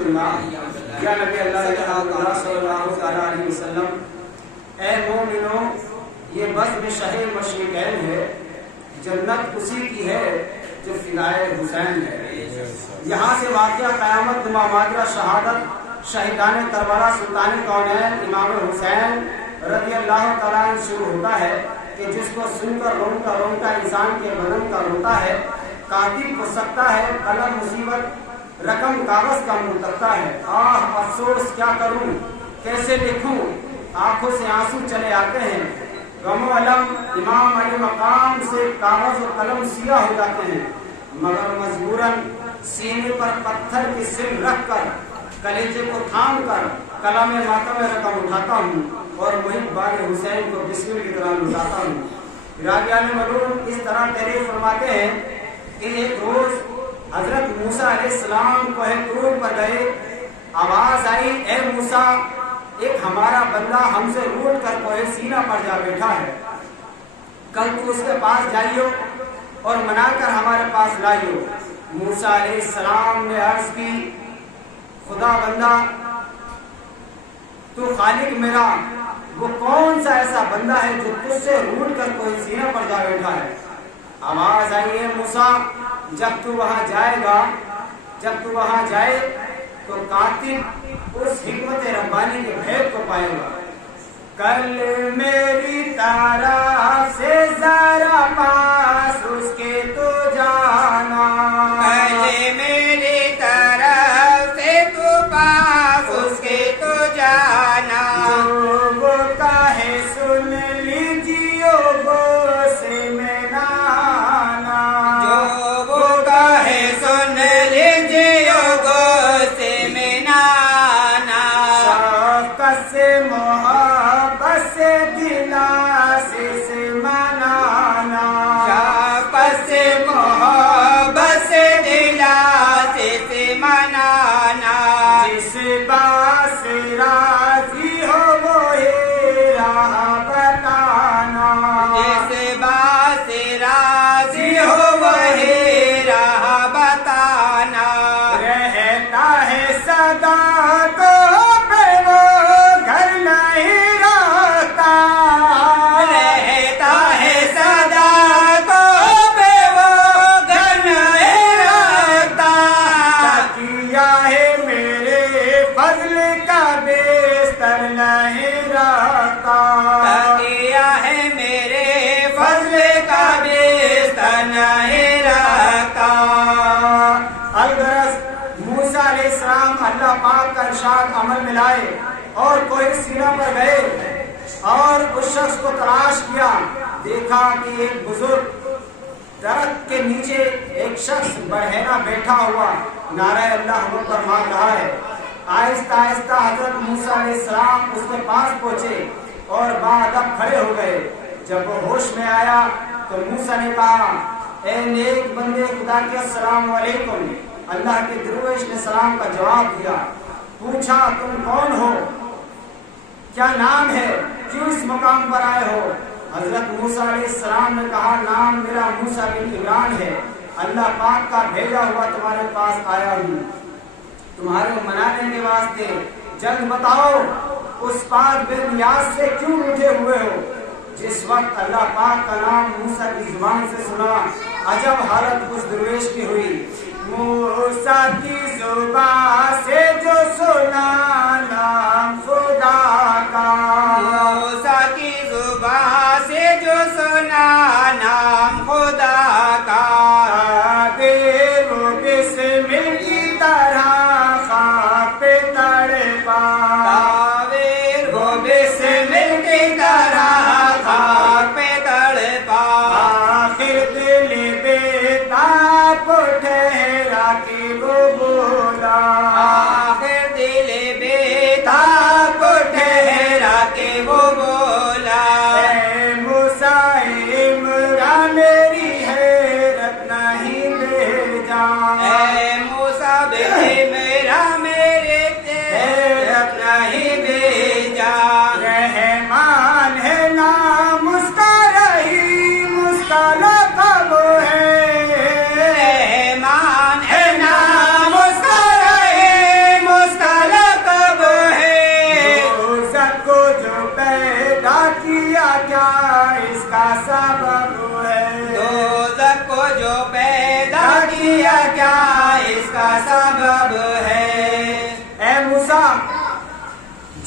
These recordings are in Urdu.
رسول اللہ یا نبی اللہ صلی اللہ علیہ وسلم، اے مومنو یہ بزم شہر مشرقین ہے، جنت اسی کی ہے جو فدائے حسین ہے۔ یہاں سے واقعہ قیامت نما ماجرا شہادت شہیدان کربلا سلطان کونین امام حسین رضی اللہ تعالیٰ عنہ شروع ہوتا ہے کہ جس کو سن کر رونتا رونتا انسان کے بدن کا روتا ہے، کاتب کو سکتا ہے، قلم مصیبت رقم کاغذ کا منہ تکتا ہے، آہ افسوس کیا کروں کیسے لکھوں، آنکھوں سے آنسو چلے آتے ہیں، غم و علم امام علی مقام سے کاغذ و قلم سیاہ ہو جاتے ہیں، مگر مجبوراً سینے پر پتھر کی سل رکھ کر کلیجے کو تھام کر کلام ماتم رقم اٹھاتا ہوں اور محب بال حسین کو بسم کی طرح لٹاتا ہوں۔ راجان ملون اس طرح تحریر فرماتے ہیں کہ ایک روز حضرت موسیٰ علیہ السلام کوہ طور پر گئے، آواز آئی اے موسیٰ ایک ہمارا بندہ ہم سے روٹ کر کوہ سینہ پر جا بیٹھا ہے، کل تو اس کے پاس جائیو اور منا کر ہمارے پاس لائیو۔ موسیٰ علیہ السلام نے عرض کی خدا بندہ تو خالق میرا وہ کون سا ایسا بندہ ہے جو تجھ سے روٹ کر کوئی سینہ پر جا بیٹھا ہے؟ آواز آئی ہے موسیٰ جب تو وہاں جائے گا، جب تو وہاں جائے تو کاتب اس حکمت ربانی کے بھید کو پائے گا۔ کل میری طرف سے ذرا پاس اس کے تو جانا، کل میری طرف سے تو پاس اس کے تو جانا، جو وہ کہے سن لیجیو وہ سے میں نانا، جو وہ کہے سن لیجیو وہ سے میں نانا، شفقت سے محبت سے دلاسی سے منانا، شفقت سے محبت سے دلاسی سے منانا، جس بات سے راضی ہو وہی راہ بتانا، جس بات سے راضی ہو وہی راہ بتانا، رہتا ہے صدا کو پہ وہ گھر نہیں رہتا، رہتا ہے صدا کو پہ وہ گھر نہیں رہتا، کیا ہے میرے فضل کا بستر نہیں رہتا، کیا ہے میرے فضل کا بستر نہیں رہتا۔ الغرض موسیٰ علیہ السلام اللہ پاک کا ارشاد عمل میں لائے اور کوئی سینہ پر گئے اور اس شخص کو تلاش کیا، دیکھا کہ ایک بزرگ درخت کے نیچے ایک شخص برہنہ بیٹھا ہوا نعرہ اللہ اکبر مار رہا ہے۔ آہستہ آہستہ حضرت موسیٰ علیہ السلام اس کے پاس پہنچے اور باادب کھڑے ہو گئے۔ جب وہ ہوش میں آیا تو موسیٰ نے کہا اے نیک بندے خدا کے السلام علیکم۔ اللہ کے درویش نے سلام کا جواب دیا، پوچھا تم کون ہو، کیا نام ہے، کیوں اس مقام پر آئے ہو؟ حضرت موسیٰ علیہ السلام نے کہا نام میرا موسیٰ بن عمران ہے، اللہ پاک کا بھیجا ہوا تمہارے پاس آیا ہوں تمہارے منانے کے واسطے، جلد بتاؤ اس پاک بے نیاز سے کیوں اٹھے ہوئے ہو؟ جس وقت اللہ پاک کا نام موسیٰ کی زبان سے سنا عجب حالت اس درویش کی ہوئی۔ موسیٰ کی زبان سے جو سنا نام خدا کا، موسیٰ کی زبان سے جو سنا نام خدا کا، وہ بسمل کی طرح خاک پہ تڑپا، وہ بسمل کی طرح خاک پہ تڑپا، آخر دل بے تاب ٹھہرا کہ وہ بولا،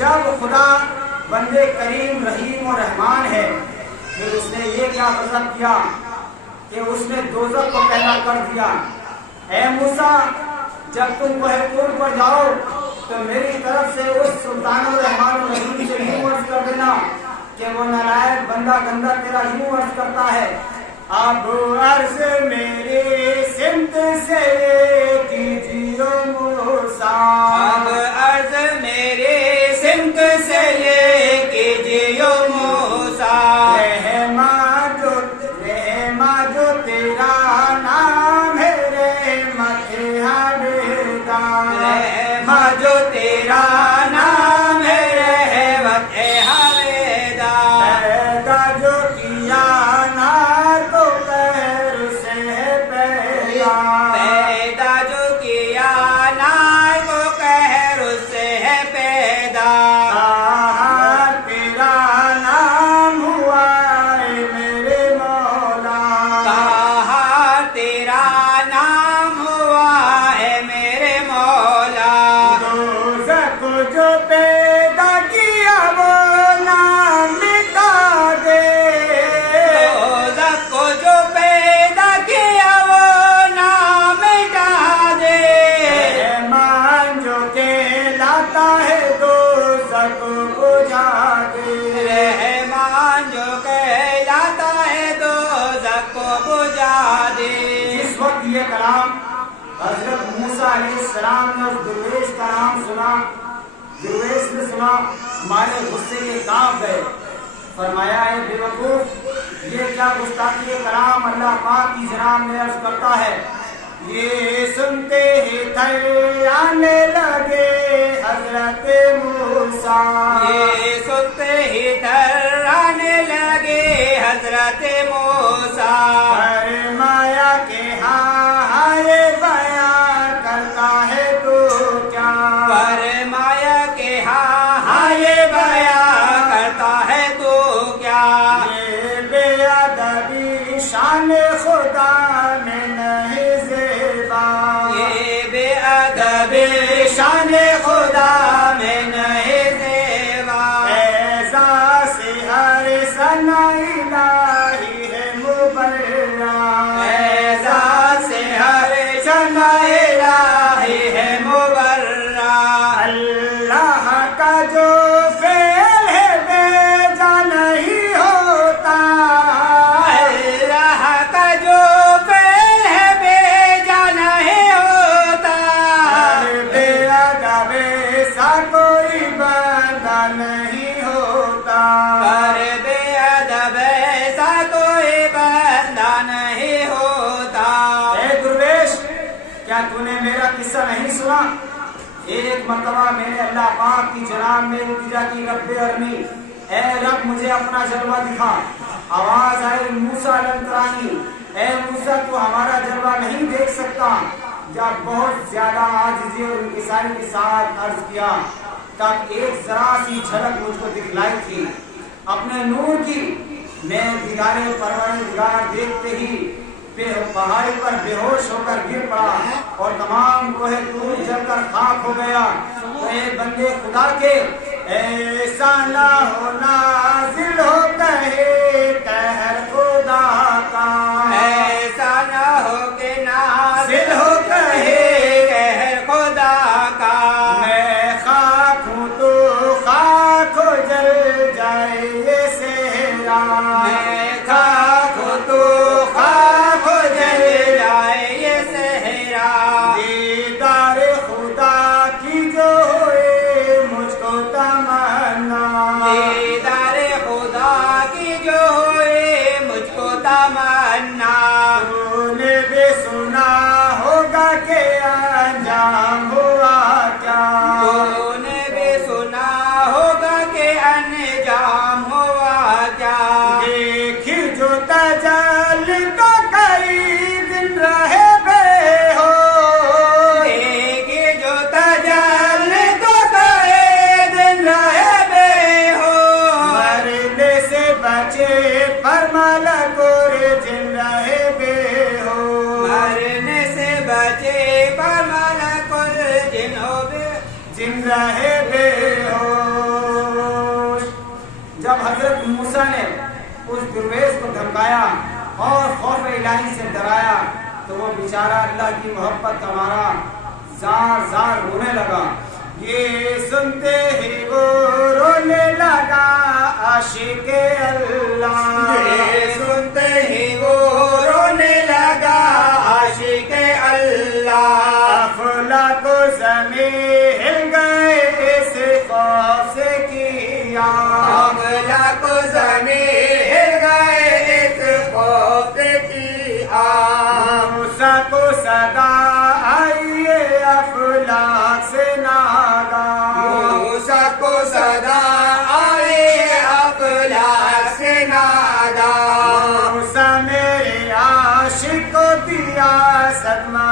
جب خدا بندے کریم رحیم اور رحمان ہے، پھر اس نے یہ کیا غضب کیا کہ اس نے دوزخ کو پیدا کر دیا۔ اے موسیٰ، جب تم کوہ طور پر جاؤ تو میری طرف سے اس سلطان الرحمن الرحیم سے یوں عرض کر دینا کہ وہ نالائق بندہ گندہ تیرا یوں عرض کرتا ہے، اب عرض میری سمت سے کیجیے موسیٰ، اب عرض میرے سمت سے یہ کیجیے موسیٰ، رحماں جو تیرا نام ہے، رحمت حمیدہ، رحماں جو تیرا نام ہے، رحمت حمیدہ، پیدا جو کیا نا تو خیر سے پیدا، پیدا جو کیا نا وہ قہر سے ہے پیدا، تیرا نام ہوا ہے میرے مولا، کہا تیرا نام ہوا ہے میرے مولا، دوزخ جو پیدا کیا وہ نام مٹا دے، دوزخ کو جو پیدا کیا وہ نام مٹا دے، رحمان جو کہلاتا ہے دوزخ بجھا دے، رحمان جو کہلاتا ہے دوزخ کو بجھا دے۔ جس وقت یہ کلام حضرت موسیٰ علیہ السلام نے اس درویش کا نام سنا، درویش نے سنا، مارے غصے کے کانپ گئے، فرمایا ہے بے وقوف، یہ کیا گستاخی کلام اللہ پاک کی جناب میں عرض کرتا ہے۔ یہ سنتے ہی تھے آنے لگے حضرت موسیٰ، یہ سنتے ہی تھرانے لگے حضرت موسیٰ، فرمایا کہ ہاں یہ بیان کرتا ہے تو کیا، فرمایا کہ ہاں یہ بیان کرتا ہے تو کیا، یہ بے ادبی شان خدا میں نہیں زیبا، یہ بے ادب شان خدا میں نہیں زیبا، احساس ہر ثنا الہی ہے مبرا، اعزاز ہر ثنا الہی ہے مبرا، اللہ کا جو فعل ہے بے جا نہیں ہوتا، اللہ کا جو فعل ہے بے جا نہیں ہوتا، بے ادب ایسا کوئی بندہ نہیں ہوتا، پر بے ادب ایسا کوئی بندہ نہیں ہوتا۔ اے درویش، کیا تو نے میرا قصہ نہیں سنا؟ ایک مرتبہ میں نے اللہ پاک کی جناب میں التجا کی، رب ارنی، اے رب مجھے اپنا جلوہ دکھا۔ آواز آئی موسیٰ لنترانی، اے موسیٰ تو ہمارا جلوہ نہیں دیکھ سکتا۔ جب بہت زیادہ عاجزی اور انکساری کے ساتھ عرض کیا تب ایک ذرا سی جھلک مجھ کو دکھلائی تھی اپنے نور کی۔ میں دیدارے پروردگار دیکھتے ہی پہاڑی پر بے ہوش ہو کر گر پڑا اور تمام کوہ طور جل کر خاک ہو گیا۔ تو اے بندے خدا کے، ایسا نہ ہو نازل ہو کہے قہر خدا کا، ایسا نہ ہو کہ نازل ہو کہے قہر خدا کا، میں خاک ہوں تو خاک ہو جل جائے یہ صحرا، میں خاک ہوں تو خاک ہو جل جائے یہ صحرا، دیدار خدا کی جو ہوئے مجھ کو تمنا، دیدار خدا کی جو ہوئے مجھ کو تمنا، تو نے بھی سنا ہوگا کہ انجام ہوا کیا، تو نے بھی سنا ہوگا کہ انجام ہوا کیا، دیکھی جو تجلی تو کئی دن رہے بے ہو، دیکھی جو تجلی تو کئی دن رہے بے ہو، مرنے سے بچے پر ملک اور جن رہے بے ہو، مرنے سے بچے پر ملک الجن ہو بے، جن رہے بے ہو، حضرت موسیٰ نے اس درویش کو دھمکایا اور خوف الہی سے ڈرایا تو وہ بیچارہ اللہ کی محبت کا مارا زار زار رونے لگا. یہ سنتے ہی وہ رونے لگا عاشق اللہ. یہ سنتے ہی وہ رونے لگا عاشق اللہ. افلاک و زمین ہل گئے اس خوف سے کیا. افلاک و زمین ہل گئے اس خوف سے کیا. موسیٰ کو صدا آئی افلاک سے ناگا. موسیٰ کو صدا آئے افلاک سے نادا. موسیٰ میرے عاشق کو دیا صدمہ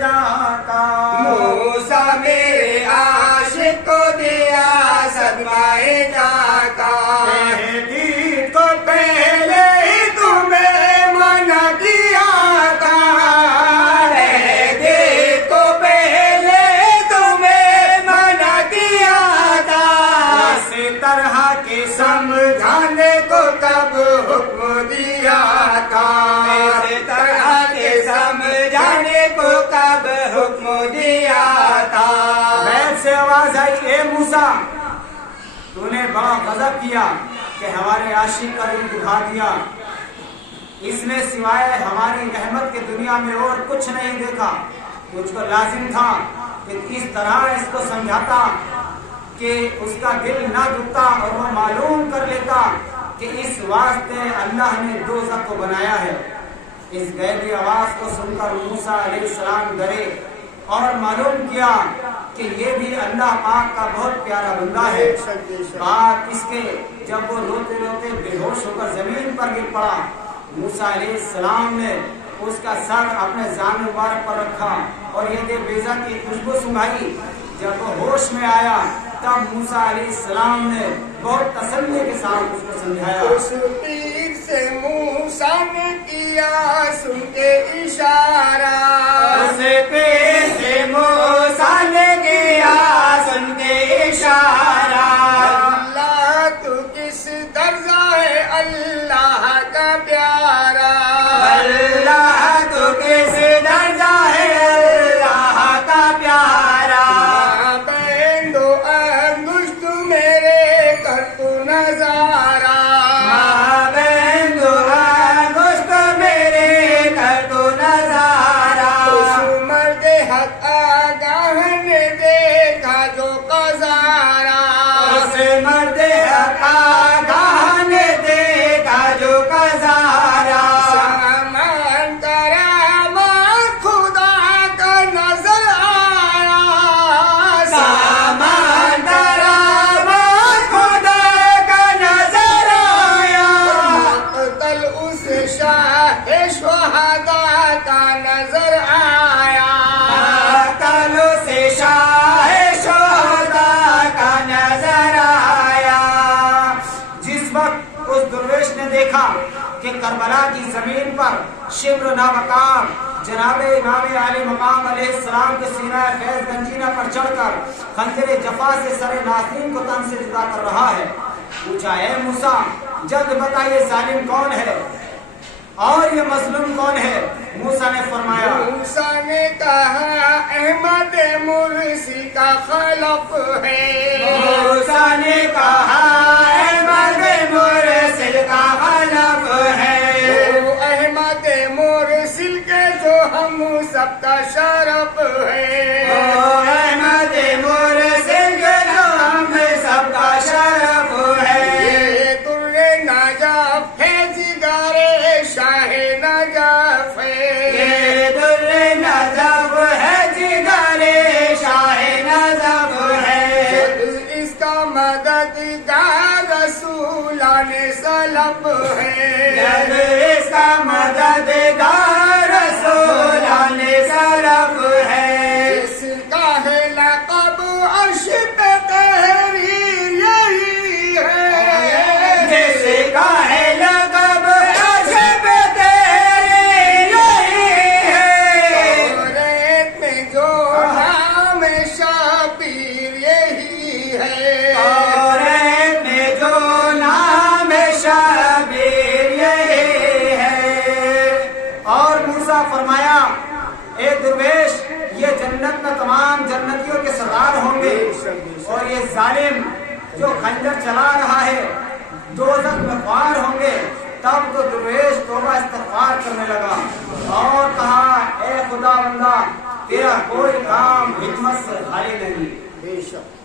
جہاں کا. موسیٰ میرے عاشق کو دیا صدمہ جہاں کا. تحدید کو پہلے ہی تمہیں منع کیا تھا. تحدید کو پہلے تمہیں منع کیا تھا. اس طرح کے سمجھانے کو کب حکم دیا تھا. اس طرح کے سمجھانے کو کب حکم دیا تھا. بیت سے آواز آئی اے موسیٰ تو نے بڑا غضب کیا کہ ہمارے عاشق کا دل دکھا دیا. اس نے سوائے ہماری رحمت کے دنیا میں اور کچھ نہیں دیکھا. مجھ کو لازم تھا کہ اس طرح اس کو سمجھاتا کہ اس کا دل نہ دکھتا اور وہ معلوم کر لیتا کہ اس واسطے اللہ نے دوزخ کو بنایا ہے. اس غیبی آواز کو سن کر موسیٰ علیہ السلام ڈرے اور معلوم کیا کہ یہ بھی اللہ پاک کا بہت پیارا بندہ ہے. بات اس کے جب وہ روتے روتے بے ہوش ہو کر زمین پر گر پڑا موسیٰ علیہ السلام نے اس کا سر اپنے زانو مبارک پر رکھا اور یہ بیضا کی خوشبو سنگھائی. جب وہ ہوش میں آیا تب موسیٰ علیہ السلام نے بہت تسلی کے ساتھ اس کو سمجھایا. اس پیر سے موسیٰ نے کیا سن کے اشارہ. اس پیر سے موسیٰ نے کیا سن کے اشارہ. اللہ تو کس درجہ ہے اللہ کا پیارا. اللہ تو کس درجہ ہے اللہ کا پیارا. بین دو انگشت میرے کر تو نظارہ. بین دو انگشت میرے کر تو نظارہ. اس مرد حق آگاہ نے دیکھا جو قذارہ. اس مرد حق آگاہ نے دیکھا جو قذارہ. سامان کرامات خدا کا نظر آیا. سامان کرامات خدا کا نظر آیا. مقتل اس شاہ شہداء کا نظر آیا. مقتل اس شاہ شہداء کا نظر آیا. جس وقت اس درویش نے دیکھا کہ کربلا کی زمین پر شبر نامقام جناب امام علی مقام علیہ السلام کے سینہ فیض گنجینہ پر چڑھ کر خنجر جفا سے سر ناصرین کو تن سے جدا کر رہا ہے پوچھا اے موسیٰ جلد بتا یہ ظالم کون ہے اور یہ مظلوم کون ہے. موسیٰ نے فرمایا موسیٰ نے کہا احمد مرسی کا خلف ہے. موسیٰ نے کہا احمد مرسل کا خلف ہے. وہ احمد مرسل کے جو ہم سب کا شرف ہے. وہ احمد مرسل کے جو ہم سب کا شرف ہے. یہ در نجف ہے جگر شاہ نجف ہے. یہ در نجف ہے جگر شاہ نجف ہے. اس کا مددگار رسولان سلف ہے. اس کا مددگار رسولان سلف ہے. اس کا ہے لقب عرش پہ تحریر یہی ہے. جس کا ہے لقب عرش پہ تحریر یہی ہے. ریت میں جو نام شبیر یہی ہے. ریت میں جو نام اللہ فرمایا اے درویش یہ جنت میں تمام جنتیوں کے سردار ہوں گے اور یہ ظالم جو خنجر چلا رہا ہے دوزخ میں خوار ہوں گے. تب تو درویش توبہ استغفار کرنے لگا اور کہا اے خدا بندہ تیرا کوئی کام حکمت سے خالی نہیں. بے شک